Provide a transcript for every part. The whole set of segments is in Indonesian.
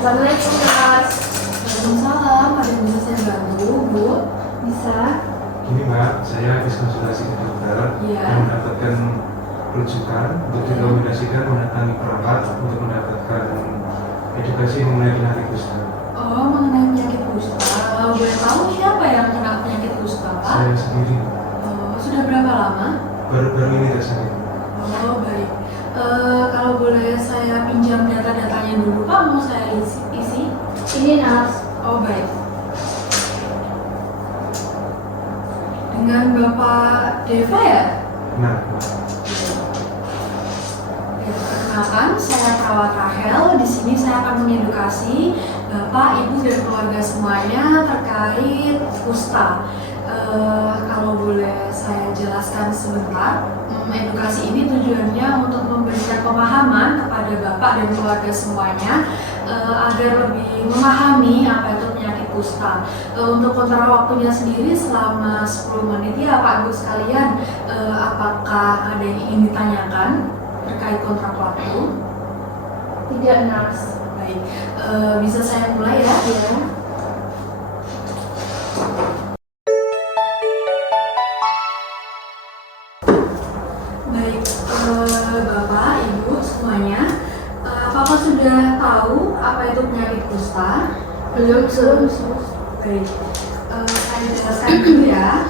Assalamualaikum, Mas. Waalaikumsalam, ada yang bisa saya bantu, Bu? Bisa? Gini Mbak, saya habis konsultasi ke dokter Iya. dan mendapatkan rujukan untuk direkomendasikan mendatangi perawat untuk mendapatkan edukasi mengenai penyakit kusta. Oh, mengenai penyakit kusta. Boleh tahu siapa yang kena penyakit kusta, Pak? Saya sendiri Oh, sudah berapa lama? baru-baru ini terjadi. Oh, baik. Kalau boleh saya pinjam data-datanya dulu, Pak, mau saya isi? Ini, Nas. Oh, baik. Dengan Bapak Deva ya? Nah, Perkenalkan, saya perawat Rahel. Di sini saya akan mengedukasi Bapak, Ibu, dan keluarga semuanya terkait kusta. Kalau boleh saya jelaskan sebentar, edukasi ini tujuannya untuk memberikan pemahaman kepada Bapak dan keluarga semuanya agar lebih memahami apa itu penyakit kusta. Untuk kontrak waktunya sendiri selama 10 menit ya Pak Ibu sekalian, apakah ada yang ingin ditanyakan terkait kontrak waktu? Tidak, Nas. Baik, bisa saya mulai ya? Ya. Baik, Bapak, Ibu semuanya, apakah sudah tahu apa itu penyakit kusta? Belum, Sus. Baik, saya jelaskan dulu ya.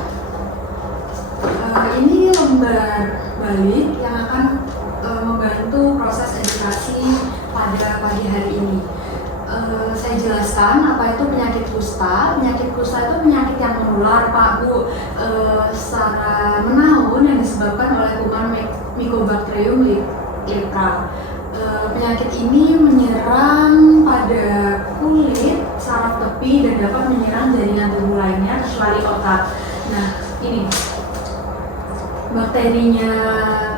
Ini lembar balik yang akan membantu proses edukasi pada pagi hari ini. Saya jelaskan apa itu penyakit kusta. Penyakit kusta itu penyakit yang menular, Pak Bu, secara menahun yang disebabkan oleh kuman Mycobacterium leprae. Penyakit ini menyerang pada kulit, saraf tepi, dan dapat menyerang jaringan tubuh lainnya kecuali otak. Nah, ini bakterinya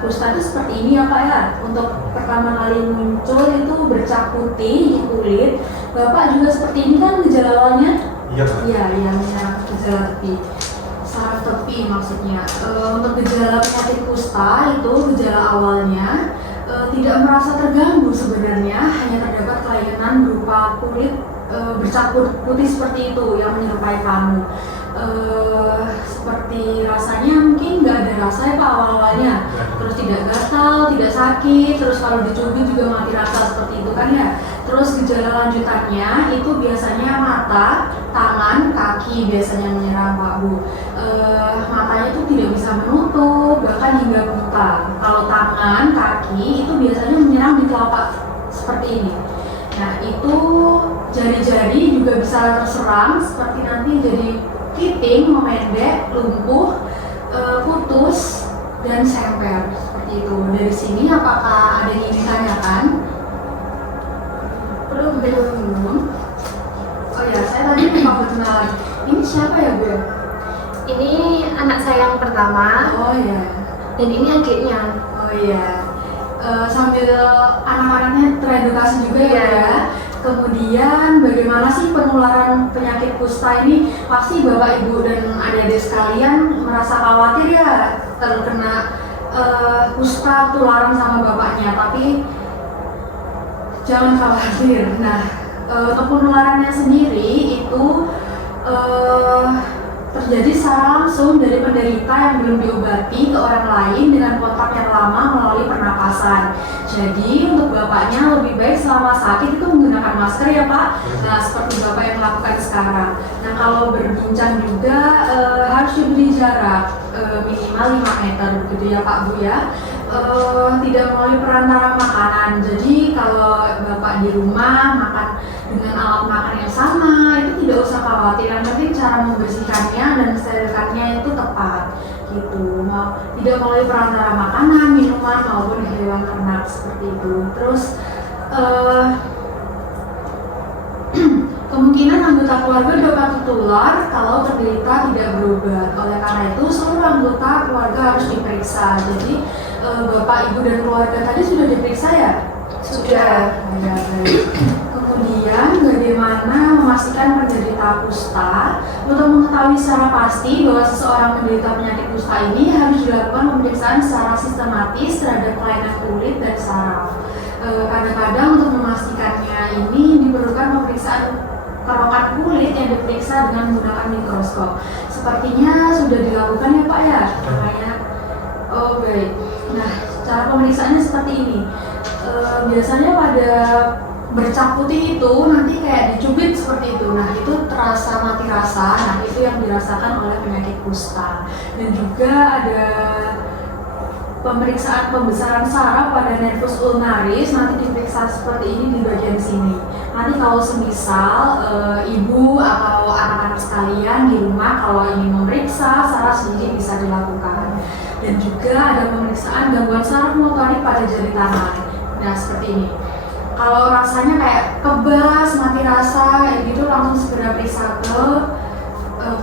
kusta itu seperti ini ya Pak ya. Untuk pertama kali muncul itu bercak putih di kulit. Bapak juga seperti ini kan gejala awalnya? iya Pak. Iya, yang menyerang gejala tepi, saraf tepi maksudnya. Untuk gejala penyakit kusta itu gejala awalnya tidak merasa terganggu sebenarnya, hanya terdapat kelainan berupa kulit bercak putih seperti itu yang menyerupai kamu. Seperti rasanya mungkin nggak ada rasa ya Pak awal-awalnya, terus tidak gatal, tidak sakit, terus kalau dicubit juga mati rasa seperti itu kan ya. Terus gejala lanjutannya itu biasanya mata, tangan, kaki biasanya menyerang Pak Bu. Matanya itu tidak bisa menutup, bahkan hingga buta. Kalau tangan, kaki itu biasanya menyerang di telapak seperti ini. Nah itu jari-jari juga bisa terserang seperti nanti jadi keriting, memendek, lumpuh, putus, dan semper seperti itu. Dari sini apakah ada yang ingin ditanyakan? Belum. Oh ya, saya tadi lupa berkenalan. Ini siapa ya Bu? Ini anak saya yang pertama, Oh ya. dan ini adiknya. Oh iya. Sambil anak-anaknya teredukasi juga ya. Iya. Kemudian bagaimana sih penularan penyakit kusta ini? Pasti Bapak Ibu dan adik-adik sekalian merasa khawatir ya terkena kusta tularan sama bapaknya, tapi jangan khawatir. Nah, untuk penularannya sendiri itu terjadi secara langsung dari penderita yang belum diobati ke orang lain dengan kontak yang lama melalui pernapasan. Jadi untuk bapaknya lebih baik selama sakit itu menggunakan masker ya Pak. Nah seperti bapak yang lakukan sekarang. Nah kalau berbincang juga harus diberi jarak minimal 5 meter begitu ya Pak Bu ya. Tidak melalui perantara makanan. Jadi kalau bapak di rumah makan dengan alat makan yang sama itu tidak usah khawatir. Yang penting cara membersihkannya dan mensterilkannya itu tepat gitu. Tidak melalui perantara makanan, minuman maupun hewan ternak seperti itu. Terus kemungkinan anggota keluarga dapat tertular kalau penderita tidak berobat. Oleh karena itu seluruh anggota keluarga harus diperiksa. Jadi Bapak, Ibu, dan keluarga tadi sudah diperiksa ya? Sudah. Ya, baik. Kemudian bagaimana memastikan penderita kusta? Untuk mengetahui secara pasti bahwa seseorang menderita penyakit kusta ini harus dilakukan pemeriksaan secara sistematis terhadap kelainan kulit dan saraf. Kadang-kadang untuk memastikannya ini diperlukan pemeriksaan kerokan kulit yang diperiksa dengan menggunakan mikroskop. Sepertinya sudah dilakukan ya Pak ya? Makanya, oh baik. Nah, cara pemeriksaannya seperti ini. Biasanya pada bercak putih itu nanti kayak dicubit seperti itu. Nah, itu terasa mati rasa. Nah, itu yang dirasakan oleh penyakit kusta. Dan juga ada pemeriksaan pembesaran saraf pada nervus ulnaris, nanti diperiksa seperti ini di bagian sini. Nanti kalau semisal ibu atau anak-anak sekalian di rumah kalau ingin memeriksa saraf sendiri bisa dilakukan. Dan juga ada pemeriksaan gangguan saraf motorik pada jari tangan. Nah, seperti ini. Kalau rasanya kayak kebas, mati rasa kayak gitu, langsung segera periksa ke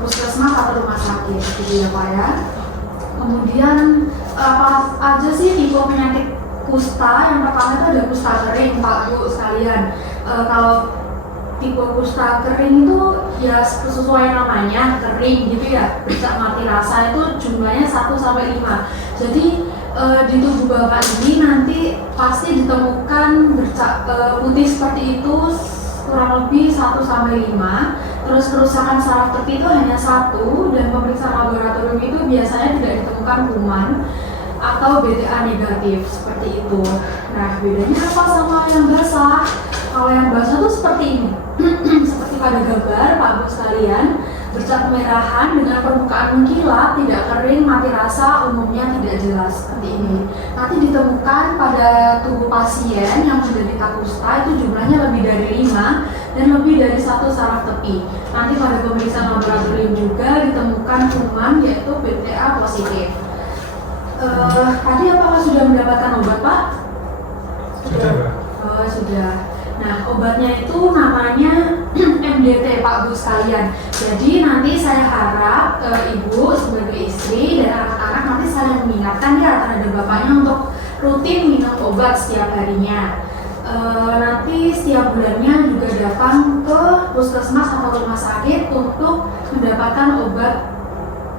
puskesmas atau rumah sakit gitu ya Pak ya. Kemudian apa aja sih tipe penyakit kusta? Yang pertama itu ada kusta kering Pak Bu sekalian. Kalau tipe kusta kering itu ya sesuai namanya kering gitu ya, bercak mati rasa itu jumlahnya 1-5. Jadi di tubuh bapak ini nanti pasti ditemukan bercak putih seperti itu kurang lebih 1-5. Terus kerusakan saraf tepi itu hanya 1, dan pemeriksaan laboratorium itu biasanya tidak ditemukan kuman atau BTA negatif seperti itu. Nah, bedanya apa sama yang basah? Kalau yang basah tuh seperti ini. Seperti pada gambar Pak Bu sekalian, bercak kemerahan dengan permukaan mengkilap, tidak kering, mati rasa, umumnya tidak jelas seperti ini. Nanti ditemukan pada tubuh pasien yang menderita kusta itu jumlahnya lebih dari 5 dan lebih dari 1 saraf tepi. Nanti pada pemeriksaan laboratorium juga ditemukan kuman yaitu BTA positif. Tadi apakah sudah mendapatkan obat Pak? Sudah Pak. Oh, sudah. Nah, obatnya itu namanya MDT Pak Bu sekalian. Jadi nanti saya harap ibu sebagai istri dan anak-anak nanti saling mengingatkan ya terhadap bapaknya untuk rutin minum obat setiap harinya. Nanti setiap bulannya juga datang ke puskesmas atau rumah sakit untuk mendapatkan obat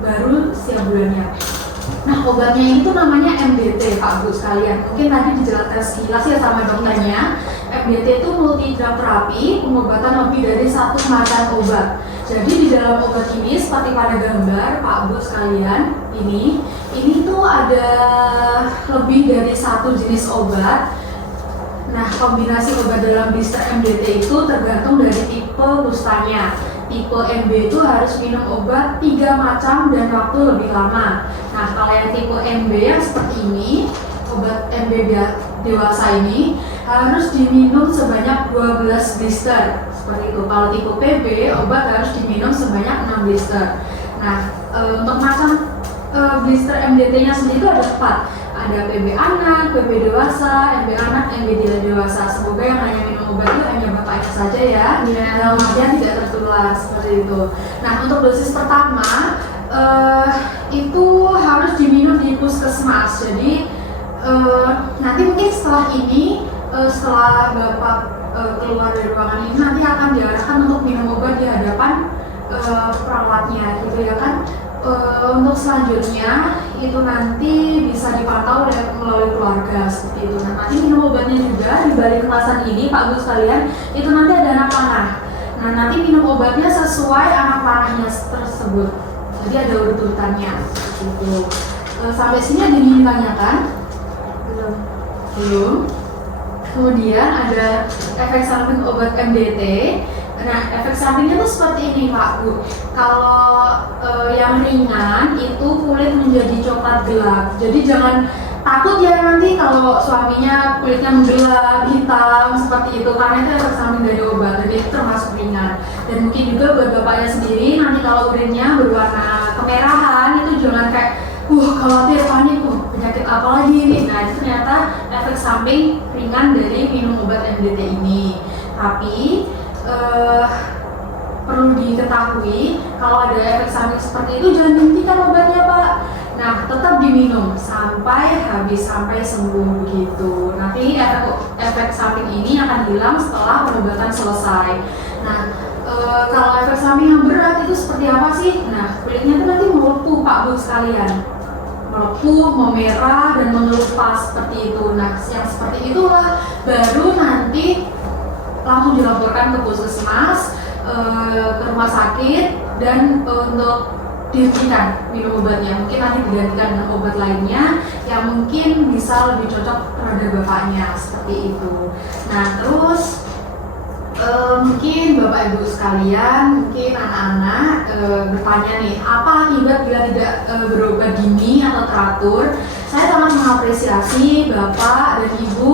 baru setiap bulannya. Nah, obatnya itu namanya MDT Pak Bu sekalian. Mungkin tadi dijelaskan sekilas ya sama dokternya. MDT itu multi drug terapi, pengobatan lebih dari 1 macam obat. Jadi di dalam obat ini seperti pada gambar Pak Bu sekalian, ini tuh ada lebih dari 1 jenis obat. Nah, kombinasi obat dalam blister MDT itu tergantung dari tipe kustanya. Tipe MB itu harus minum obat 3 macam dan waktu lebih lama. Nah, kalau yang tipe MB yang seperti ini, obat MB dewasa ini harus diminum sebanyak 12 blister seperti itu. Kalau tipe PB, obat harus diminum sebanyak 6 blister. Nah, untuk macam blister MDT-nya sendiri itu ada 4. Ada PB anak, PB dewasa, MB anak, MB tidak dewasa. Semoga yang hanya minum obat itu hanya bapaknya saja ya. Dalam artian tidak tertular seperti itu. Nah, untuk dosis pertama itu harus diminum di puskesmas. Jadi nanti mungkin setelah ini, setelah bapak keluar dari ruangan ini, nanti akan diarahkan untuk minum obat di hadapan perawatnya, gitu ya kan. Untuk selanjutnya itu nanti bisa dipantau melalui keluarga seperti itu. Nah, nanti minum obatnya juga di balik kemasan ini Pak Bu sekalian, itu nanti ada anak panah. Nah, nanti minum obatnya sesuai anak panahnya tersebut. Jadi ada urut-urutannya gitu. Sampai sini ada yang ingin ditanyakan? Belum. Kemudian ada efek samping obat MDT. Nah, efek sampingnya tuh seperti ini Pak Bu. Kalau yang ringan itu kulit menjadi coklat gelap. Jadi jangan takut ya nanti kalau suaminya kulitnya menggelap, hitam seperti itu, karena itu efek samping dari obat. Jadi itu termasuk ringan. Dan mungkin juga buat bapaknya sendiri nanti kalau urinnya berwarna kemerahan itu jangan kayak khawatir, panik, penyakit apa lagi ini. Nah, itu ternyata efek samping ringan dari minum obat MDT ini. Tapi perlu diketahui kalau ada efek samping seperti itu jangan dihentikan obatnya Pak. Nah, tetap diminum sampai habis, sampai sembuh begitu. Nanti efek samping ini akan hilang setelah pengobatan selesai. Nah, kalau efek samping yang berat itu seperti apa sih? Nah, kulitnya itu nanti melepuh Pak Bu sekalian. Melepuh, memerah, dan mengelupas seperti itu. Nah, yang seperti itulah baru nanti langsung dilaporkan ke puskesmas, ke rumah sakit, dan untuk dihentikan minum obatnya. Mungkin nanti digantikan dengan obat lainnya yang mungkin bisa lebih cocok terhadap bapaknya, seperti itu. Nah, terus mungkin Bapak Ibu sekalian, mungkin anak-anak bertanya nih, apa akibat bila tidak berobat dini atau teratur? Saya sangat mengapresiasi Bapak dan Ibu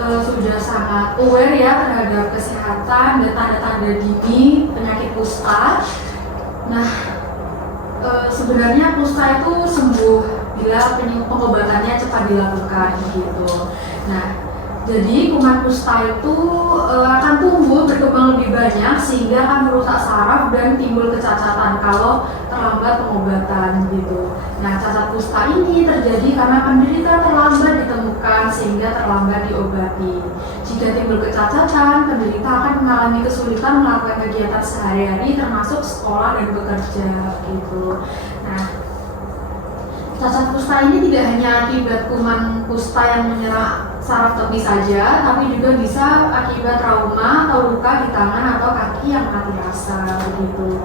sudah sangat aware ya terhadap kesehatan dan tanda-tanda dini penyakit kusta. Nah, sebenarnya kusta itu sembuh bila pengobatannya cepat dilakukan gitu. Nah, jadi kuman kusta itu akan tumbuh berkembang lebih banyak sehingga akan merusak saraf dan timbul kecacatan kalau terlambat pengobatan gitu. Nah, cacat kusta ini terjadi karena penderita terlambat ditemukan sehingga terlambat diobati. Jika timbul kecacatan, penderita akan mengalami kesulitan melakukan kegiatan sehari-hari termasuk sekolah dan bekerja gitu. Nah, cacat kusta ini tidak hanya akibat kuman kusta yang menyerang saraf tepi saja, tapi juga bisa akibat trauma atau luka di tangan atau kaki yang mati rasa begitu.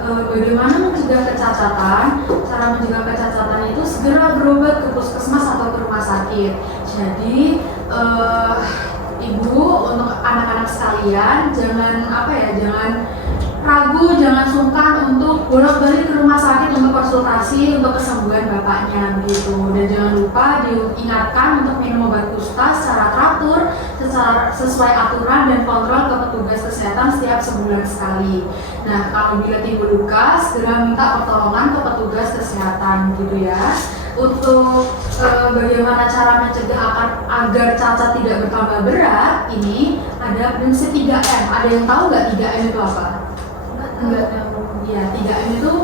Bagaimana mencegah kecacatan? Cara mencegah kecacatan itu segera berobat ke puskesmas atau ke rumah sakit. Jadi ibu, untuk anak-anak sekalian jangan jangan ragu, jangan sungkan untuk bolak-balik ke rumah sakit untuk konsultasi untuk kesembuhan bapaknya gitu. Dan jangan lupa diingatkan untuk minum obat kusta secara teratur, sesuai aturan dan kontrol ke petugas kesehatan setiap sebulan sekali. Nah, kalau bila timbul luka, segera minta pertolongan ke petugas kesehatan gitu ya. Untuk bagaimana cara mencegah agar cacat tidak bertambah berat, ini ada prinsip 3M. Ada yang tahu nggak 3M itu apa? Enggak tahu. Ya, 3M itu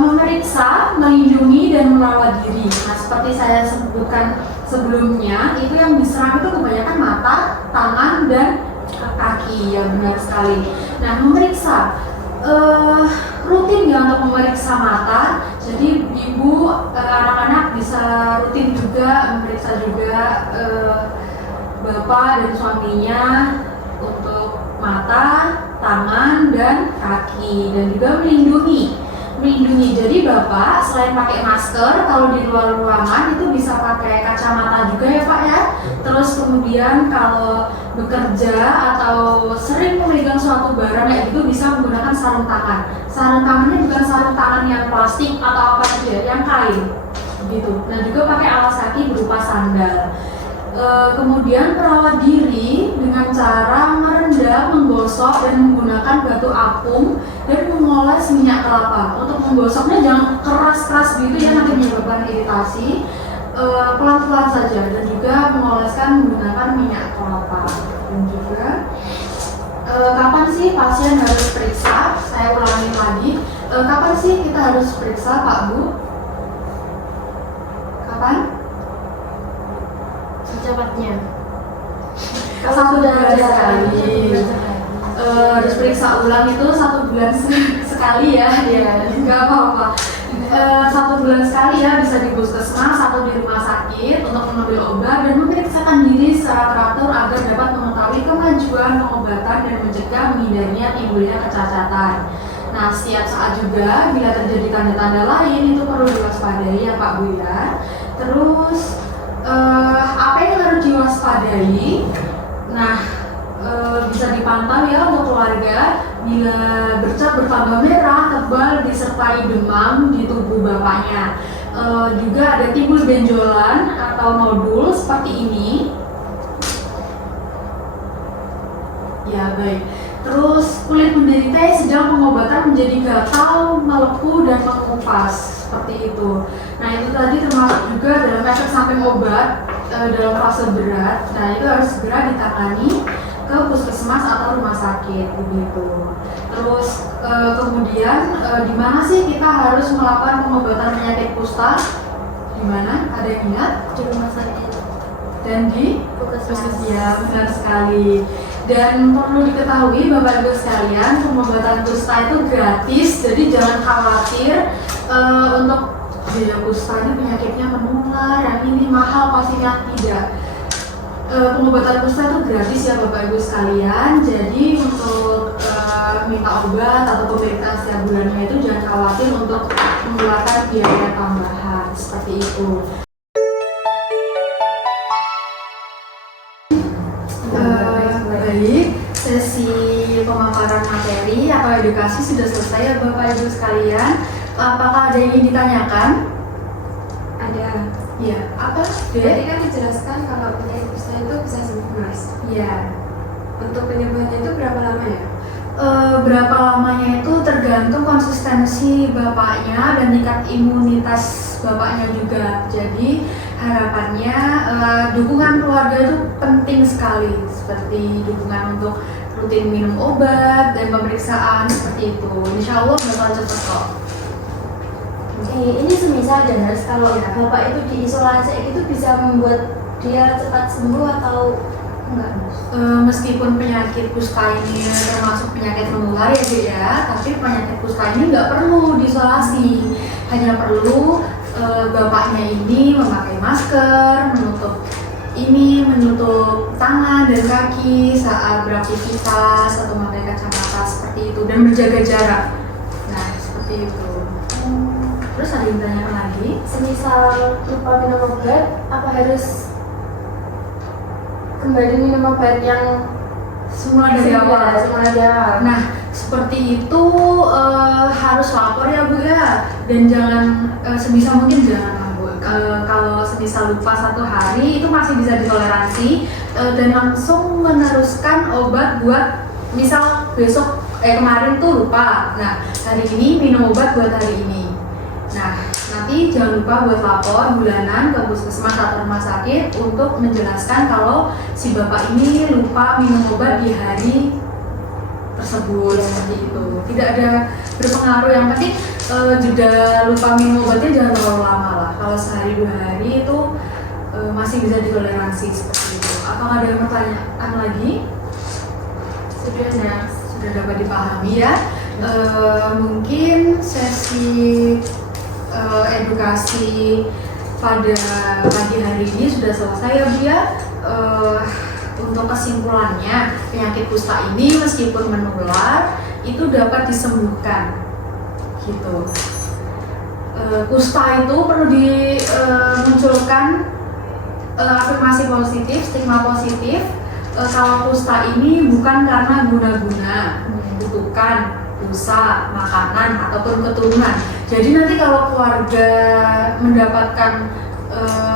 memeriksa, melindungi, dan merawat diri. Nah, seperti saya sebutkan sebelumnya, itu yang diserang itu kebanyakan mata, tangan, dan kaki. Ya, benar sekali. Nah, memeriksa rutin ya untuk memeriksa mata. Jadi ibu, anak-anak bisa rutin juga memeriksa juga bapak dan suaminya untuk mata, tangan, dan kaki, dan juga melindungi. Jadi bapak selain pakai masker, kalau di luar ruangan itu bisa pakai kacamata juga ya Pak ya. Terus kemudian kalau bekerja atau sering memegang suatu barang kayak gitu bisa menggunakan sarung tangan. Sarung tangannya bukan sarung tangan yang plastik atau apa saja, yang kain gitu. Dan juga pakai alas kaki berupa sandal. Kemudian merawat diri dengan cara merendam, menggosok, dan menggunakan batu apung dan mengoles minyak kelapa. Untuk menggosoknya jangan keras-keras gitu ya, nanti menyebabkan iritasi. Pelan-pelan saja, dan juga mengoleskan menggunakan minyak kelapa. Dan juga kapan sih pasien harus periksa? Saya ulangi lagi, kapan sih kita harus periksa Pak Bu? Kapan? Secepatnya. Satu bulan sekali. Harus periksa ulang itu 1 bulan sekali ya. Iya. Nggak apa-apa. 1 bulan sekali ya, bisa di puskesmas atau di rumah sakit untuk mengambil obat dan memeriksakan diri secara teratur agar dapat mengetahui kemajuan pengobatan dan mencegah menghindarinya timbulnya kecacatan. Nah, setiap saat juga bila terjadi tanda-tanda lain itu perlu diwaspadai ya Pak Bu ya. Terus apa yang harus diwaspadai? Nah, bisa dipantau ya untuk keluarga bila bercak bertambah merah, tebal, disertai demam di tubuh bapaknya. Juga ada timbul benjolan atau nodul seperti ini. Ya baik. Terus kulit penderita yang sedang pengobatan menjadi gatal, melepuh, dan mengupas seperti itu. Nah, itu tadi termasuk juga dalam efek samping obat dalam fase berat. Nah, itu harus segera ditangani ke puskesmas atau rumah sakit begitu. Terus kemudian di mana sih kita harus melakukan pengobatan penyakit kusta? Di mana? Ada yang ingat? Di rumah sakit. Dan di Puskesmas. ya, benar sekali. Dan perlu diketahui Bapak Ibu sekalian, pengobatan kusta itu gratis, jadi jangan khawatir untuk biaya kusta ini penyakitnya menular, yang ini mahal, pastinya tidak. Pengobatan kusta itu gratis ya Bapak Ibu sekalian, jadi untuk minta obat atau pemeriksaan setiap bulannya itu jangan khawatir untuk mengeluarkan biaya tambahan seperti itu. Baik, sesi pemaparan materi atau edukasi sudah selesai ya Bapak Ibu sekalian. Apakah ada yang ingin ditanyakan? Ada. Iya, apa? Tadi kan dijelaskan kalau penyakit kusta itu bisa sembuh, Mas. Iya. Untuk penyembuhannya itu berapa lama ya? Berapa lamanya itu tergantung konsistensi bapaknya dan tingkat imunitas bapaknya juga. Jadi harapannya dukungan keluarga itu penting sekali, seperti dukungan untuk rutin minum obat dan pemeriksaan seperti itu. Insya Allah bakal cepat kok. Ini semisal dan harus kalau bapak itu diisolasi itu bisa membuat dia cepat sembuh atau enggak? Meskipun penyakit kusta ini termasuk penyakit menular ya Bu ya, tapi penyakit kusta ini nggak perlu diisolasi, hanya perlu bapaknya ini memakai masker, menutup tangan dan kaki saat beraktivitas atau memakai kacamata seperti itu dan menjaga jarak. Nah seperti itu. Terus ada yang ditanyakan lagi? Semisal lupa minum obat, apa harus kembali minum obat yang Semula dari awal. Semula dari awal. Nah, seperti itu harus lapor ya Bu ya, dan jangan sebisa mungkin jangan lah Bu. Kalau sebisa lupa 1 hari itu masih bisa ditoleransi dan langsung meneruskan obat buat misal besok kemarin tuh lupa. Nah, hari ini minum obat buat hari ini. Nah, nanti jangan lupa buat lapor bulanan ke puskesmas atau rumah sakit untuk menjelaskan kalau si bapak ini lupa minum obat di hari tersebut seperti itu. Tidak ada berpengaruh, yang penting jeda lupa minum obatnya jangan terlalu lama lah. Kalau sehari 2 hari itu masih bisa ditoleransi seperti itu. Apakah ada pertanyaan lagi? Sudah dapat dipahami ya. Mungkin sesi edukasi pada pagi hari ini sudah selesai ya Bu ya. Untuk kesimpulannya, penyakit kusta ini meskipun menular itu dapat disembuhkan gitu. Kusta itu perlu dimunculkan afirmasi positif, stigma positif. Kalau kusta ini bukan karena guna-guna, kutukan, dosa, makanan, ataupun keturunan. Jadi nanti kalau keluarga mendapatkan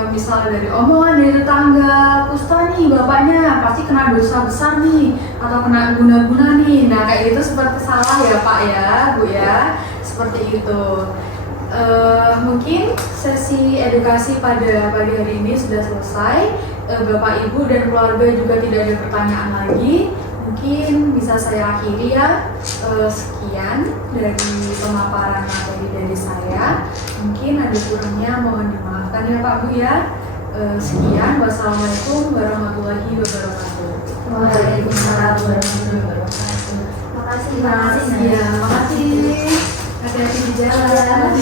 misalnya dari omongan dari tetangga, kusta nih bapaknya pasti kena dosa besar nih, atau kena guna-guna nih. Nah kayak gitu seperti salah ya Pak ya Bu ya, seperti itu. Mungkin sesi edukasi pada pagi hari ini sudah selesai. Bapak Ibu dan keluarga juga tidak ada pertanyaan lagi. Mungkin bisa saya akhiri ya. Sekian dari pemaparan materi dari saya. Mungkin ada kurangnya mohon dimaafkan ya Pak Bu ya. Sekian, wassalamualaikum warahmatullahi wabarakatuh. Waalaikumsalam warahmatullahi wabarakatuh. Makasih. Ya, makasih. Hati-hati di jalan.